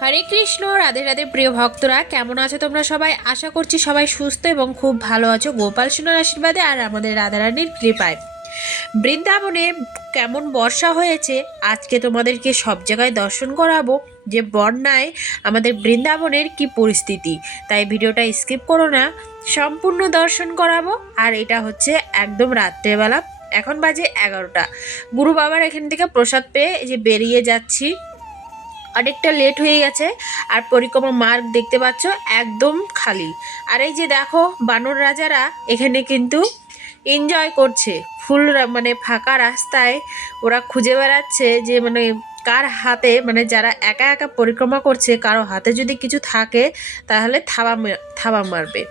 হরে কৃষ্ণ, রাধে রাধে প্রিয় ভক্তরা, কেমন আছো তোমরা সবাই? আশা করছি সবাই সুস্থ এবং খুব ভালো আছো। গোপাল সোনার আশীর্বাদে আর আমাদের রাধারানীর কৃপায়। বৃন্দাবনে কেমন বর্ষা হয়েছে, আজকে তোমাদেরকে সব জায়গায় দর্শন করাবো যে বন্যায় আমাদের বৃন্দাবনের কি পরিস্থিতি। তাই ভিডিওটা স্কিপ করো না, সম্পূর্ণ দর্শন করাবো। আর এটা হচ্ছে একদম রাত্রেবেলা, এখন বাজে এগারোটা। গুরু বাবার এখান থেকে প্রসাদ পেয়ে যে বেরিয়ে যাচ্ছি। অনেকটা লেট হয়ে গেছে। আর পরিক্রমা মার্গ দেখতে পাচ্ছ, একদম খালি। আর এই যে দেখো, বানর রাজারা এখানে কিন্তু এনজয় করছে। ফুল মানে ফাঁকা রাস্তায় ওরা খুঁজে বেড়াচ্ছে যে মানে কার হাতে মানে যারা একা একা পরিক্রমা করছে, কারও হাতে যদি কিছু থাকে, তাহলে থাবা থাবা মারবে।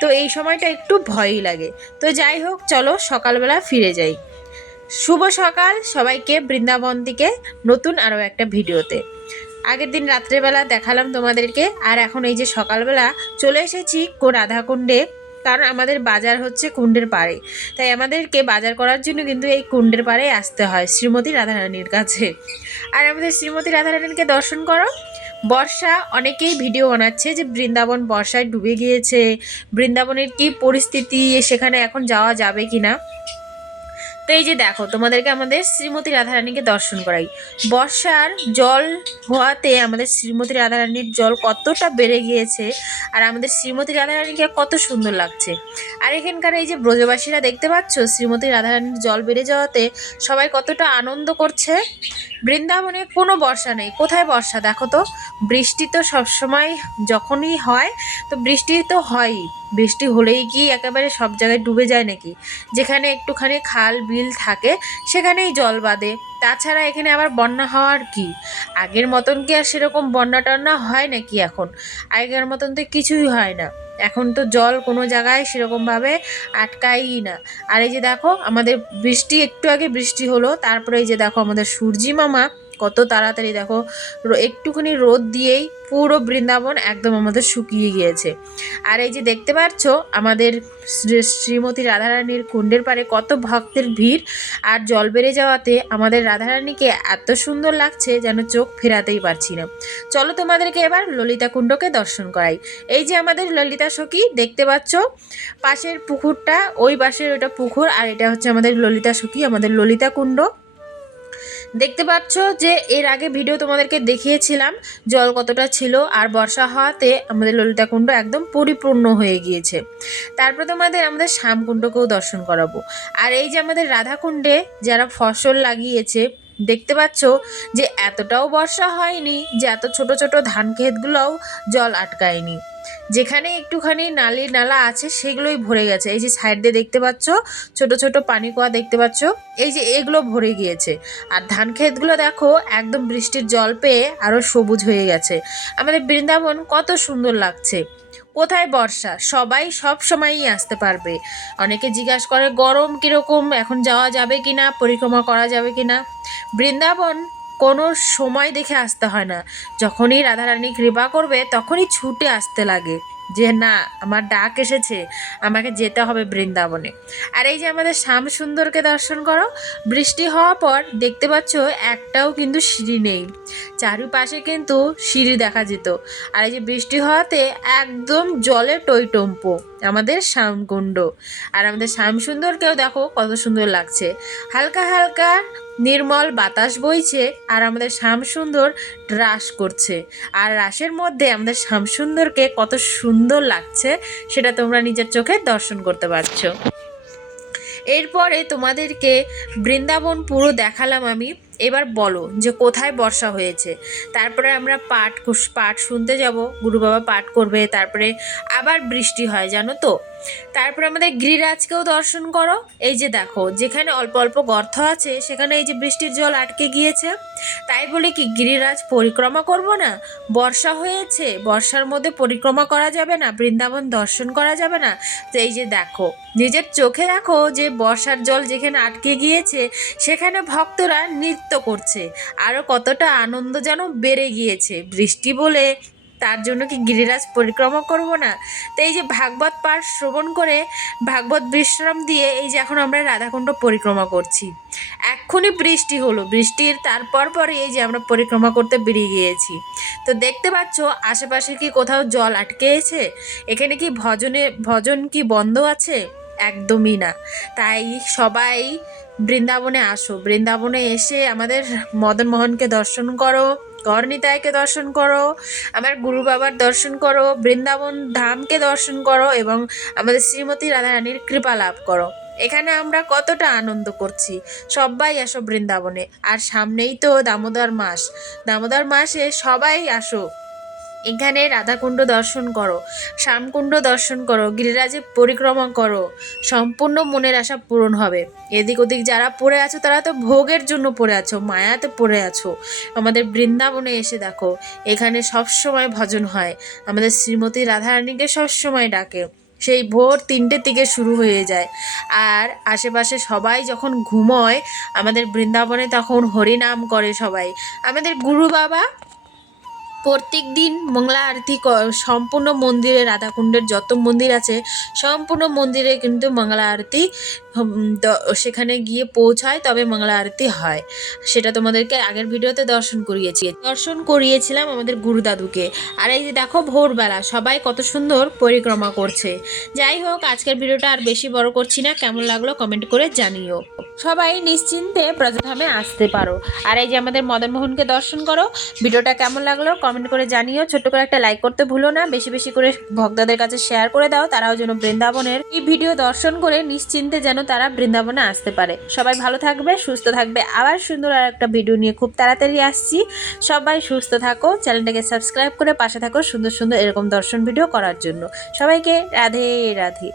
তো এই সময়টা একটু ভয়ই লাগে। তো যাই হোক, চলো সকালবেলা ফিরে যাই। শুভ সকাল সবাইকে, বৃন্দাবন থেকে নতুন আরও একটা ভিডিওতে। আগের দিন রাত্রেবেলা দেখালাম তোমাদেরকে, আর এখন এই যে সকালবেলা চলে এসেছি কো রাধাকুণ্ডে, কারণ আমাদের বাজার হচ্ছে কুণ্ডের পাড়ে। তাই আমাদেরকে বাজার করার জন্য কিন্তু এই কুণ্ডের পাড়ে আসতে হয়, শ্রীমতী রাধারানীর কাছে। আর আমাদের শ্রীমতী রাধারানীকে দর্শন করো। বর্ষা অনেকেই ভিডিও বানাচ্ছে যে বৃন্দাবন বর্ষায় ডুবে গিয়েছে, বৃন্দাবনের কি পরিস্থিতি, সেখানে এখন যাওয়া যাবে কি না তো এই যে দেখো, তোমাদেরকে আমাদের শ্রীমতী রাধারানীকে দর্শন করাই। বর্ষার জল হওয়াতে আমাদের শ্রীমতী রাধারানীর জল কতটা বেড়ে গিয়েছে, আর আমাদের শ্রীমতী রাধারানীকে কত সুন্দর লাগছে। আর এখানকার এই যে ব্রজবাসীরা দেখতে পাচ্ছ, শ্রীমতী রাধারানীর জল বেড়ে যাওয়াতে সবাই কতটা আনন্দ করছে। বৃন্দাবনে কোনো বর্ষা নেই। কোথায় বর্ষা? দেখো তো, বৃষ্টি তো সবসময় যখনই হয়, তো বৃষ্টি তো হয়ই। বৃষ্টি হলেই কি একেবারে সব জায়গায় ডুবে যায় নাকি? যেখানে একটুখানি খাল, বিল থাকে, সেখানেই জল বাঁধে তাছাড়া এখানে আবার বন্যা হওয়ার কি? আগের মতন কি আর সেরকম বন্যা টন্যা হয় নাকি এখন? আগের মতন তো কিছুই হয় না। এখন তো জল কোনো জায়গায় সেরকমভাবে আটকায়ই না। আর এই যে দেখো, আমাদের বৃষ্টি, একটু আগে বৃষ্টি হলো, তারপরে এই যে দেখো আমাদের সূর্যি মামা কত তাড়াতাড়ি দেখো একটুখানি রোদ দিয়েই পুরো বৃন্দাবন একদম আমাদের শুকিয়ে গিয়েছে। আর এই যে দেখতে পাচ্ছ, আমাদের শ্রী- শ্রীমতী রাধারানীর কুণ্ডের পাড়ে কত ভক্তের ভিড়, আর জল বেড়ে যাওয়াতে আমাদের রাধারানীকে এত সুন্দর লাগছে যেন চোখ ফেরাতেই পারছি না। চলো তোমাদেরকে এবার ললিতা কুণ্ডকে দর্শন করাই। এই যে আমাদের ললিতা সখী, দেখতে পাচ্ছ, পাশের পুকুরটা, ওই পাশের ওটা পুকুর, আর এটা হচ্ছে আমাদের ললিতা সখী, আমাদের ললিতা কুণ্ড। দেখতে পাচ্ছ যে এর আগে ভিডিও তোমাদেরকে দেখিয়েছিলাম জল কতটা ছিল আর বর্ষা হওয়াতে আমাদের ললিতাকুণ্ড একদম পরিপূর্ণ হয়ে গিয়েছে। তারপর তোমাদের আমাদের শ্যামকুণ্ডকেও দর্শন করাবো। আর এই যে আমাদের রাধাকুণ্ডে যারা ফসল লাগিয়েছে দেখতে পাচ্ছ যে এতটাও বর্ষা হয়নি যে এত ছোট ছোট ধান ক্ষেতগুলোও জল আটকায়নি। যেখানে একটুখানি নালি নালা আছে সেগুলোই ভরে গেছে। এই যে সাইড দিয়ে দেখতে পাচ্ছ, ছোট ছোট পানি কুয়া দেখতে পাচ্ছ, এই যে এগুলো ভরে গিয়েছে। আর ধান ক্ষেতগুলো দেখো, একদম বৃষ্টির জল পেয়ে আরও সবুজ হয়ে গেছে। আমাদের বৃন্দাবন কত সুন্দর লাগছে। কোথায় বর্ষা? সবাই সব সময়ই আসতে পারবে। অনেকে জিজ্ঞাসা করে, গরম কীরকম? এখন যাওয়া যাবে কি না পরিক্রমা করা যাবে কি না বৃন্দাবন কোনো সময় দেখে আসতে হয় না। যখনই রাধারানী কৃপা করবে, তখনই ছুটে আসতে লাগে। যে না, আমার ডাক এসেছে, আমাকে যেতে হবে বৃন্দাবনে। আর এই যে আমাদের শ্যাম সুন্দরকে দর্শন করো, বৃষ্টি হওয়ার পর দেখতে পাচ্ছ একটাও কিন্তু সিঁড়ি নেই। চারিপাশে কিন্তু সিঁড়ি দেখা যেত। আর এই যে বৃষ্টি হওয়াতে একদম জলে টইটম্পো আমাদের শ্যামকুণ্ড। আর আমাদের শ্যাম সুন্দরকেও দেখো কত সুন্দর লাগছে। হালকা হালকা নির্মল বাতাস বইছে, আর আমাদের শ্যাম সুন্দর রাস করছে। আর রাসের মধ্যে আমাদের শ্যাম সুন্দরকে কত সুন্দর লাগছে, সেটা তোমরা নিজের চোখে দর্শন করতে পারছ। এরপরে তোমাদেরকে বৃন্দাবন পুরো দেখালাম আমি। এবার বলো যে কোথায় বর্ষা হয়েছে। তারপরে আমরা পাঠ পাঠ শুনতে যাব গুরু বাবা পাঠ করবে, তারপরে আবার বৃষ্টি হয়, জানো তো? তারপরে আমাদের গিরিরাজকেও দর্শন করো। এই যে দেখো, যেখানে অল্প অল্প গর্ত আছে, সেখানে এই যে বৃষ্টির জল আটকে গিয়েছে। তাই বলে কি, গিরিরাজ পরিক্রমা করব না? বর্ষা হয়েছে, বর্ষার মধ্যে পরিক্রমা করা যাবে না, বৃন্দাবন দর্শন করা যাবে না। তো এই যে দেখো, নিজের চোখে দেখো যে বর্ষার জল যেখানে আটকে গিয়েছে, সেখানে ভক্তরা নৃত্য করছে। আরও কতটা আনন্দ যেন বেড়ে গিয়েছে। বৃষ্টি বলে তার জন্য কি গিরিরাজ পরিক্রমা করব না? তো এই যে ভাগবত পাঠ শ্রবণ করে ভাগবত বিশ্রাম দিয়ে এই যে এখন আমরা রাধাকুণ্ড পরিক্রমা করছি। এক্ষুনি বৃষ্টি হলো। বৃষ্টির তারপর পরে এই যে আমরা পরিক্রমা করতে বেরিয়ে গিয়েছি। তো দেখতে পাচ্ছ, আশেপাশে কি কোথাও জল আটকে আছে? এখানে কি ভজনে, ভজন কি বন্ধ আছে? একদমই না। তাই সবাই বৃন্দাবনে আসো। বৃন্দাবনে এসে আমাদের মদন মোহনকে দর্শন করো। গড়নিতাইকে দর্শন করো, আমার গুরু বাবার দর্শন করো বৃন্দাবন ধামকে দর্শন করো এবং আমাদের শ্রীমতী রাধারানীর কৃপা লাভ করো। এখানে আমরা কতটা আনন্দ করছি। সবাই আসো বৃন্দাবনে। আর সামনেই তো দামোদর মাস। দামোদর মাসে সবাই আসো। এখানে রাধাকুণ্ড দর্শন করো, শ্যামকুণ্ড দর্শন করো গিরিরাজে পরিক্রমা করো, সম্পূর্ণ মনের আশা পূরণ হবে। এদিক ওদিক যারা পড়ে আছো, তারা তো ভোগের জন্য পড়ে আছো, মায়াতে পড়ে আছো। আমাদের বৃন্দাবনে এসে দেখো, এখানে সব সময় ভজন হয়। আমাদের শ্রীমতী রাধারানীকে সব সময় ডাকে। সেই ভোর তিনটে থেকে শুরু হয়ে যায়। আর আশেপাশে সবাই যখন ঘুমোয়, আমাদের বৃন্দাবনে তখন হরিনাম করে সবাই। আমাদের গুরু বাবা প্রত্যেক দিন মংলা আরতি সম্পূর্ণ মন্দিরে রাধাকুণ্ডের যত মন্দির আছে, সম্পূর্ণ মন্দিরে কিন্তু মঙ্গলা আরতি সেখানে গিয়ে পৌঁছায়, তবে মঙ্গলা আরতি হয়। সেটা তোমাদেরকে আগের ভিডিওতে দর্শন করিয়েছি। দর্শন করিয়েছিলাম আমাদের গুরু দাদুকে আর এই যে দেখো ভোরবেলা, সবাই কত সুন্দর পরিক্রমা করছে। যাই হোক, আজকের ভিডিওটা আর বেশি বড় করছি না, কেমন লাগল কমেন্ট করে জানিও। সবাই নিশ্চিন্তে ব্রজধামে আসতে পারো। আর এই যে আমাদের মদন মোহনকে দর্শন করো, ভিডিওটা কেমন লাগল কমেন্ট করে জানিও। ছোট্ট করে একটা লাইক করতে ভুলো না। বেশি বেশি করে ভক্তদের কাছে শেয়ার করে দাও। তারাও যেন বৃন্দাবনের এই ভিডিও দর্শন করে নিশ্চিন্তে যেন তারা বৃন্দাবনে আসতে পারে। সবাই ভালো থাকবে, সুস্থ থাকবে। আবার সুন্দর আর একটা ভিডিও নিয়ে খুব তাড়াতাড়ি আসছি। সবাই সুস্থ থাকো। চ্যানেলটাকে সাবস্ক্রাইব করে পাশে থাকো সুন্দর সুন্দর এরকম দর্শন ভিডিও করার জন্য। সবাইকে রাধে রাধে।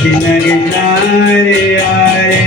কৃষ্ণ কৃষ্ণ হরে হরে